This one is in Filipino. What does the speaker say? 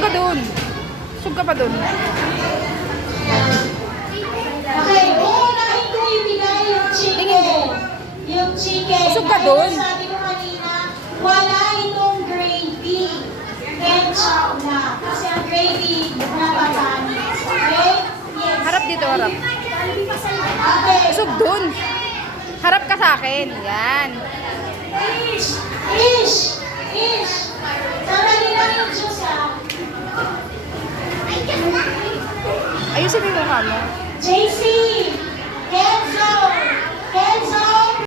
Usog ka dun. Usog ka pa dun. Okay, uunahin ko ibigay yung chicken. Yung chicken. Usog ka dun. Sabi ko kanina, wala itong gravy. Ketchup na. Kasi ang gravy, napatanis. Okay? Yes. Harap dito, harap. Okay. Usog dun. Harap ka sa akin. Yan. Ish! Ish! Ish! Sandali lang yung juice ah. Ayusin mo yung mukha mo. JC! Kenzo!